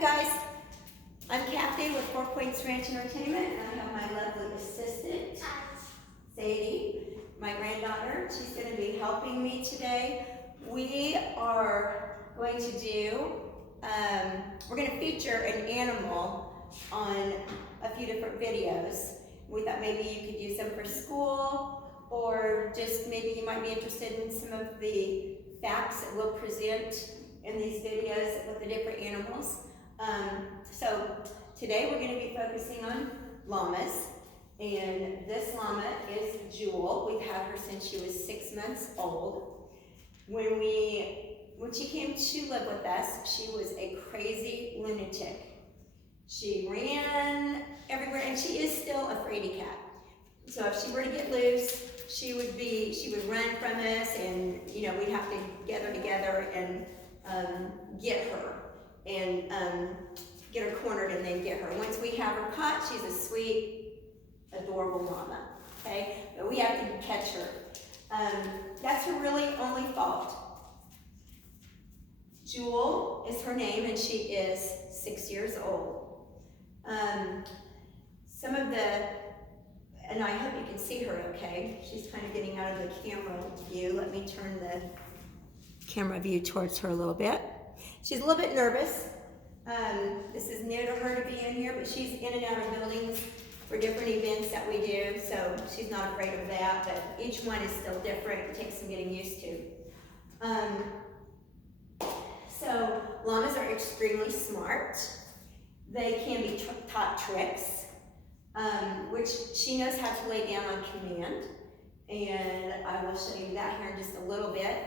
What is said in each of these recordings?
Hi guys, I'm Kathy with 4 Points Ranch Entertainment, and I have my lovely assistant, Sadie, my granddaughter. She's going to be helping me today. We are going to do, we're going to feature an animal on a few different videos. We thought maybe you could use them for school, or just maybe you might be interested in some of the facts that we'll present in these videos with the different animals. So today we're going to be focusing on llamas, and this llama is Jewel. We've had her since she was 6 months old. When she came to live with us, she was a crazy lunatic. She ran everywhere, and she is still a fraidy cat. So if she were to get loose, she would run from us, and we'd have to gather together and get her and get her cornered and then get her. Once we have her caught, she's a sweet, adorable llama. Okay, but we have to catch her. That's her really only fault. Jewel is her name, and she is 6 years old. And I hope you can see her okay. She's kind of getting out of the camera view. Let me turn the camera view towards her a little bit. She's a little bit nervous. This is new to her to be in here, but she's in and out of buildings for different events that we do, so she's not afraid of that, but each one is still different. It takes some getting used to. So llamas are extremely smart. They can be taught tricks, which she knows how to lay down on command, and I will show you that here in just a little bit.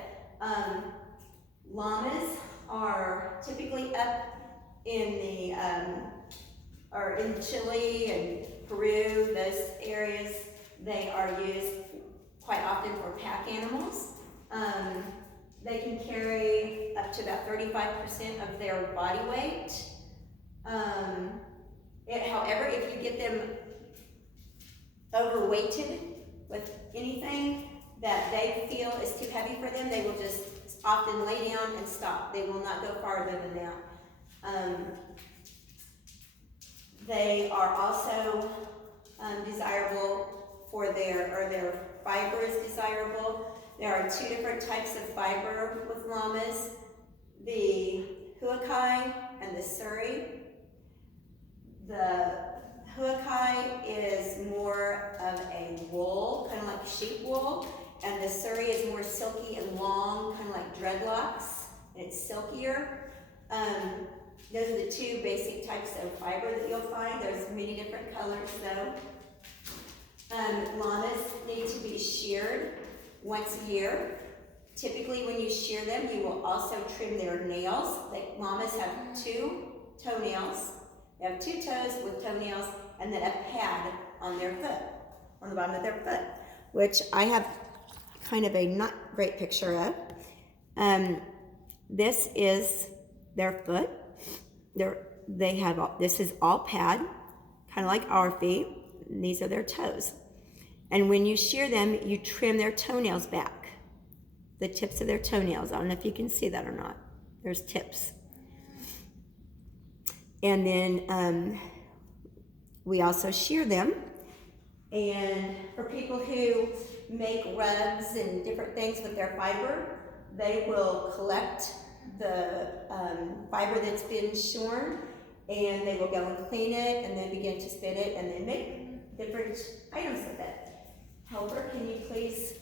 Llamas are typically up in the or in Chile and Peru, those areas. They are used quite often for pack animals. They can carry up to about 35% of their body weight. However, if you get them overweighted with anything that they feel is too heavy for them, they will just often lay down and stop. They will not go farther than that. They are also desirable for their fiber is desirable. There are 2 different types of fiber with llamas, the huakai and the suri. The huakai is more of a wool, kind of like sheep wool, and the suri is more silky and long, kind of like dreadlocks, and it's silkier. Those are the 2 basic types of fiber that you'll find. There's many different colors though. Llamas need to be sheared once a year. Typically when you shear them, you will also trim their nails. Llamas have 2 toenails. They have 2 toes with toenails, and then a pad on their foot, on the bottom of their foot, which I have kind of a not great picture of. This is their foot. This is all pad, kind of like our feet. And these are their toes. And when you shear them, you trim their toenails back, the tips of their toenails. I don't know if you can see that or not. There's tips. And then we also shear them. And for people who make rugs and different things with their fiber, they will collect the fiber that's been shorn, and they will go and clean it and then begin to spin it and then make different items with it. Helper, can you please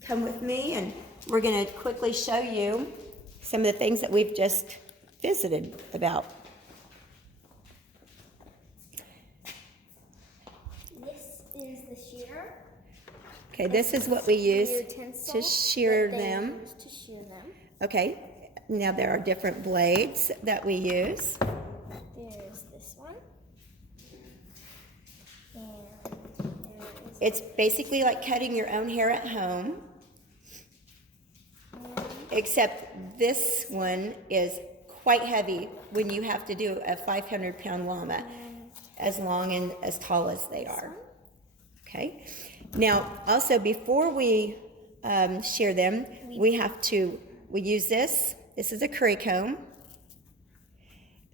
come with me, and we're going to quickly show you some of the things that we've just visited about. This is the shear. Okay, this is what we use to shear them. Okay, now there are different blades that we use. There's this one. It's basically like cutting your own hair at home, except this one is quite heavy when you have to do a 500-pound llama, as long and as tall as they are. Okay. Now, also before we shear them, we use this. This is a curry comb.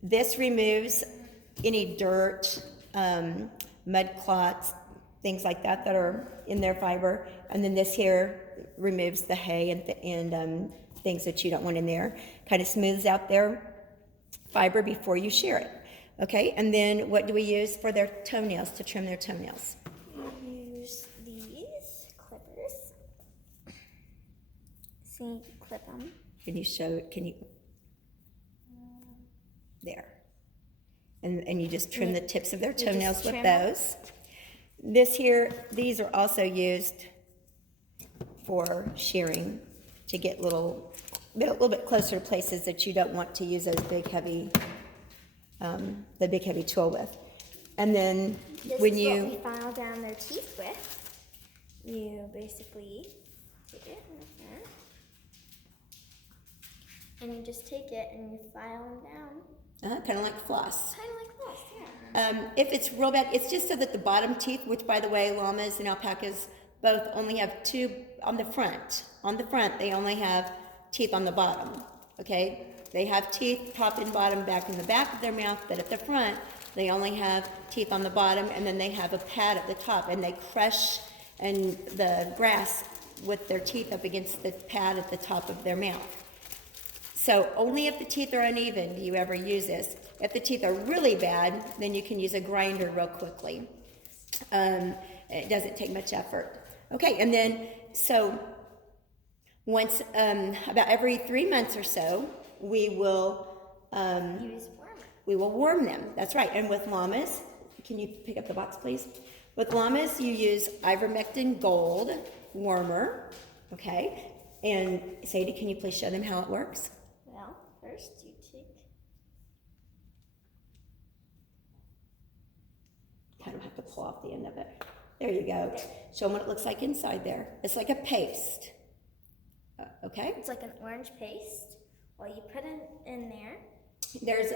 This removes any dirt, mud clots, things like that that are in their fiber. And then this here removes the hay and things that you don't want in there. Kind of smooths out their fiber before you shear it. Okay, and then what do we use for their toenails, to trim their toenails? We use these clippers. So you can clip them. Can you show, there. And you just trim the tips of their toenails with those. This here, these are also used for shearing to get a little bit closer to places that you don't want to use those big heavy, the big heavy tool with. And then This when is you what we file down their teeth with. You basically take it in here, and you just take it and you file them down. kind of like floss. Kind of like floss, yeah. If it's real bad, it's just so that the bottom teeth, which by the way, llamas and alpacas both only have two on the front. On the front, they only have teeth on the bottom, okay? They have teeth, top and bottom, back in the back of their mouth, but at the front, they only have teeth on the bottom, and then they have a pad at the top, and they crush and the grass with their teeth up against the pad at the top of their mouth. So only if the teeth are uneven do you ever use this. If the teeth are really bad, then you can use a grinder real quickly. It doesn't take much effort. Okay, and then, so once, about every 3 months or so, we will Use warmer. we will warm them. That's right. And with llamas, can you pick up the box, please? With llamas, you use ivermectin gold warmer, okay? And Sadie, can you please show them how it works? Well, first you take. Kind of have to pull off the end of it. There you go. Show them what it looks like inside there. It's like a paste. Okay? It's like an orange paste. Well, you put it in there. There's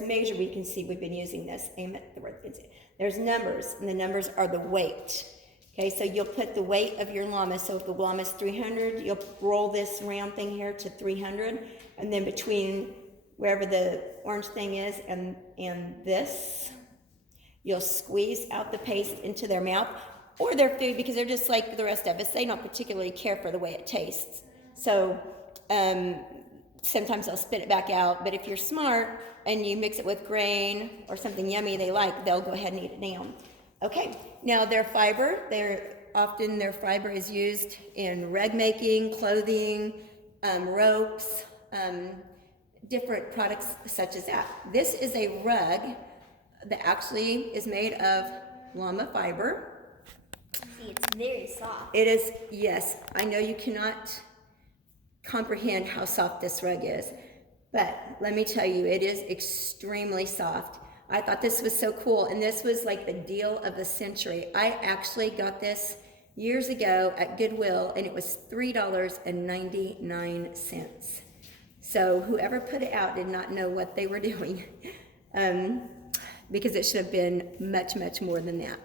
a measure we can see. We've been using this. Aim at the word. There's numbers, and the numbers are the weight. Okay, so you'll put the weight of your llama. So if the llama is 300, you'll roll this round thing here to 300, and then between wherever the orange thing is and this, you'll squeeze out the paste into their mouth or their food, because they're just like the rest of us. They don't particularly care for the way it tastes. So sometimes they'll spit it back out, but if you're smart and you mix it with grain or something yummy they like, they'll go ahead and eat it down. Okay, now their fiber, often their fiber is used in rug making, clothing, ropes, different products such as that. This is a rug that actually is made of llama fiber. See, it's very soft. It is, yes, I know you cannot comprehend how soft this rug is, but let me tell you, it is extremely soft. I thought this was so cool, and this was like the deal of the century. I actually got this years ago at Goodwill, and it was $3.99. So whoever put it out did not know what they were doing, because it should have been much, much more than that.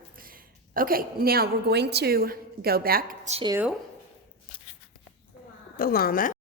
Okay, now we're going to go back to the llama.